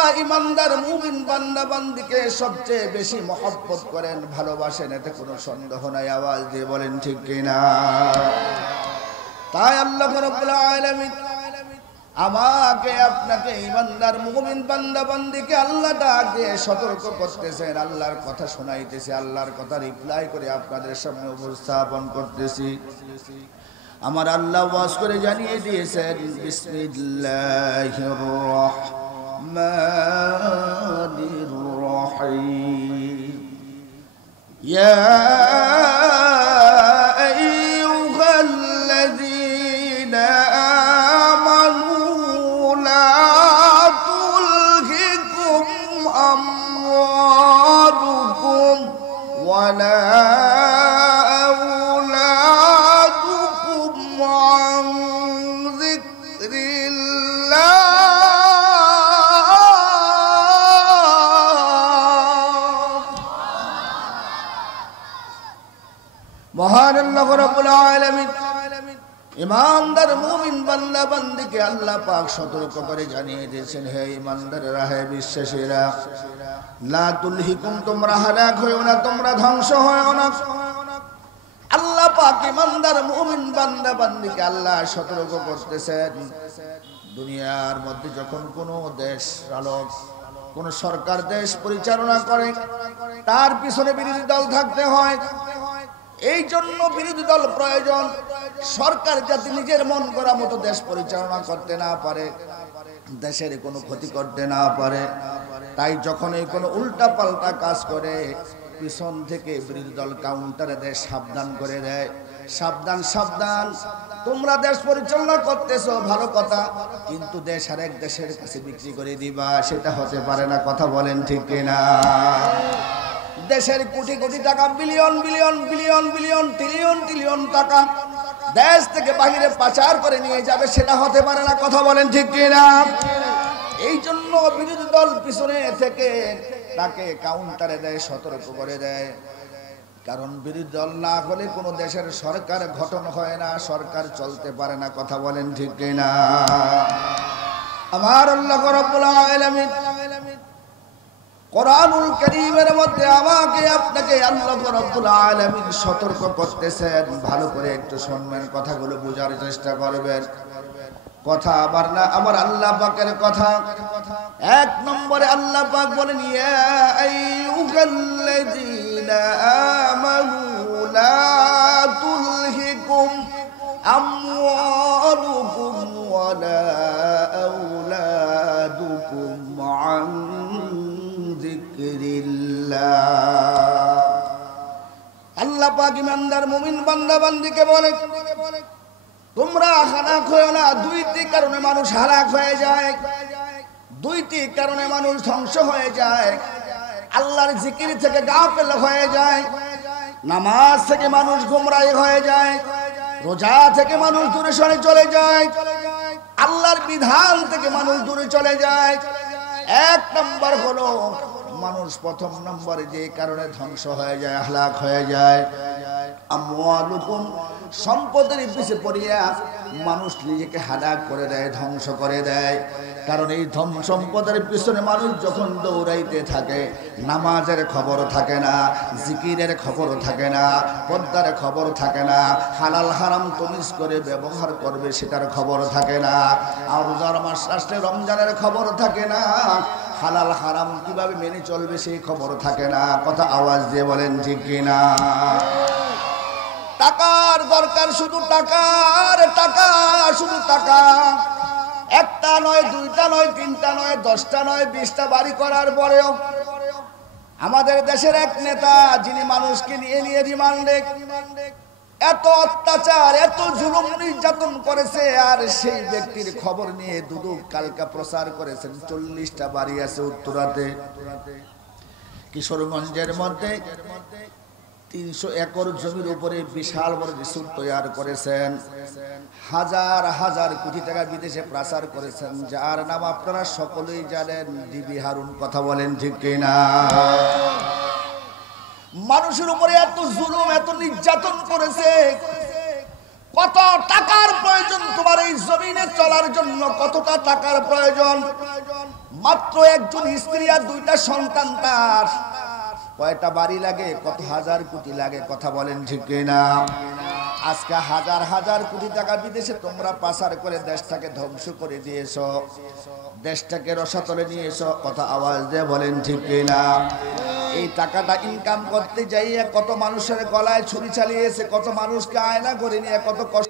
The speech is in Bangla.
আল্লাহ ইমানদার মুমিন বান্দা বান্দিকে সবচেয়ে বেশি মহব্বত করেন, ভালোবাসেন, এতে কোনো সন্দেহ নাই। আওয়াজ দিয়ে বলেন ঠিক কিনা? তাই আল্লাহ রাব্বুল আলামিন আমাকে আপনাকে ইমানদার মুমিন বান্দা বান্দিকে আল্লাহ ডাকে সতর্ক করতেছেন, আল্লাহর কথা শোনাইতেছে, আল্লাহর কথা রিপ্লাই করে আপনাদের সামনে উপস্থাপন করতেছি। আমার আল্লাহ ওয়াজ করে জানিয়ে দিয়েছেন, বিসমিল্লাহির রহমানির রহিম। ইয়া আইয়ুহাল্লাযীনা আমানু লা তুলহিকুম আমওয়ালুকুম ওয়ালা মহান আল্লাহ রাব্বুল আলামিন ইমানদার মুমিন বান্দা বান্দিকে আল্লাহ পাক সতর্ক করে জানিয়ে দিয়েছেন, হে ইমানদারেরা, হে বিশ্বাসীরা, লা তুলহিকুম, তোমরা হালাক হয়ো না, তোমরা ধ্বংস হয়ো না। আল্লাহ পাক ইমানদার মুমিন বান্দা বান্দিকে আল্লাহ সতর্ক করতেছেন, দুনিয়ার মধ্যে যখন কোনো দেশ চালক, কোন সরকার দেশ পরিচালনা করে, তার পিছনে বিরোধী দল থাকতে হয়। এই জন্য বিরোধী দল প্রয়োজন। সরকার যাতে নিজের মন করা মতো দেশ পরিচালনা করতে না পারে, দেশের কোনো ক্ষতি করতে না পারে, তাই যখন এই কোনো উল্টা পাল্টা কাজ করে, পিছন থেকে বিরোধী দল কাউন্টারে দেয়, সাবধান করে দেয়, সাবধান সাবধান, তোমরা দেশ পরিচালনা করতেছো ভালো কথা, কিন্তু দেশ আরেক দেশের কাছে বিক্রি করে দিবা, সেটা হতে পারে না। কথা বলেন ঠিক কিনা? দেশের কোটি কোটি টাকা, billion billion billion billion trillion trillion টাকা দেশ থেকে বাইরে পাচার করে নিয়ে যাবে, সেটা হতে পারে না। কথা বলেন ঠিক কিনা? এই জন্য বিরোধী দল পিছনে থেকে তাকে কাউন্টারে দেয়, সতর্ক করে দেয়, কারণ বিরোধী দল না হলে কোনো দেশের সরকার গঠন হয় না, সরকার চলতে পারে না। কথা বলেন ঠিক কিনা? আমার আল্লাহ রাব্বুল আলামিন কোরআনুল কারীমের মধ্যে আমাকে আপনাকে আল্লাহ রাব্বুল আলামিন সতর্ক করতেছেন। ভালো করে একটু শুনবেন, কথাগুলো বোঝার চেষ্টা করবেন। কথা আমার না, আমার আল্লাহ পাকের কথা। এক নম্বরে আল্লাহ পাক বলেন, ইয়া আইয়ুহাল্লাযীনা আমানু লা তুলহিকুম আমওয়ালুকুম ওয়ালা আওলাদুকুম আন আল্লাহ পাক ইমানদার মুমিন বান্দা বান্দিকে বলে, তোমরা হালাক হয়ো না। দুইটি কারণে মানুষ হালাক হয়ে যায়, দুইটি কারণে মানুষ ধ্বংস হয়ে যায়। আল্লাহর জিকির থেকে গাফেল হয়ে যায়, নামাজ থেকে মানুষ গুমরাহি হয়ে যায়, রোজা থেকে মানুষ দূরে সরে চলে যায়, আল্লাহর বিধান থেকে মানুষ দূরে চলে যায়। এক নম্বর হলো মানুষ প্রথম নম্বরে যে কারণে ধ্বংস হয়ে যায়, হালাক হয়ে যায়, আমওয়ালুকুম, সম্পদের পিছে পড়িয়া মানুষ নিজেকে হালাক করে দেয়, ধ্বংস করে দেয়। কারণ এই সম্পদের পিছনে মানুষ যখন দৌড়াইতে থাকে, নামাজের খবর থাকে না, জিকিরের খবর থাকে না, পর্দার খবর থাকে না, হালাল হারাম তমিজ করে ব্যবহার করবে সেটার খবর থাকে না, আর রোজার মাস আসলে রমজানের খবর থাকে না, হালাল হারাম কিভাবে মেনে চলবে সেই খবর থাকে না। কথা আওয়াজ দিয়ে বলেন ঠিক কিনা? টাকার দরকার, শুধু টাকার টাকা, শুধু টাকা। একটা নয়, দুইটা নয়, তিনটা নয়, 10টা নয়, 20টা বাড়ি করার পরেও আমাদের দেশের এক নেতা, যিনি মানুষকে নিয়ে নিয়ে রিমান্ডে, এত অত্যাচার, এত জুলুম নির্যাতন করেছে, আর সেই ব্যক্তির খবর নিয়ে দুদু কালকা প্রচার করেছেন। 40টা বাড়ি আছে উত্তরাতে, কিশোরগঞ্জের মধ্যে 300 একর জমির উপরে বিশাল বড় রিসোর্ট তৈরি করেছেন, হাজার হাজার কোটি টাকা বিদেশে প্রচার করেছেন, যার নাম আপনারা সকলেই জানেন, ডিবি হারুন। কথা বলেন ঠিক কিনা? মানুষের উপরে এত জুলুম, এত নির্যাতন করেছে। কত টাকার প্রয়োজন তোমার এই জমিনে চলার জন্য? কতটা টাকার প্রয়োজন? মাত্র একজন স্ত্রী আর দুইটা সন্তান, তার কয়টা বাড়ি লাগে, কত হাজার কোটি লাগে, কথা বলেন ঠিক কিনা? আজকে হাজার হাজার কোটি টাকা বিদেশে তোমরা পাচার করে দেশটাকে ধ্বংস করে দিয়েছো, দেশটাকে রসাতলে নিয়ে এসো, কথা আওয়াজ দিয়ে বলেন ঠিক কিনা? এই টাকাটা ইনকাম করতে যাইয়া কত মানুষের গলায় ছুরি চালিয়েছে, কত মানুষকে আয়না করে নিয়ে কত কষ্ট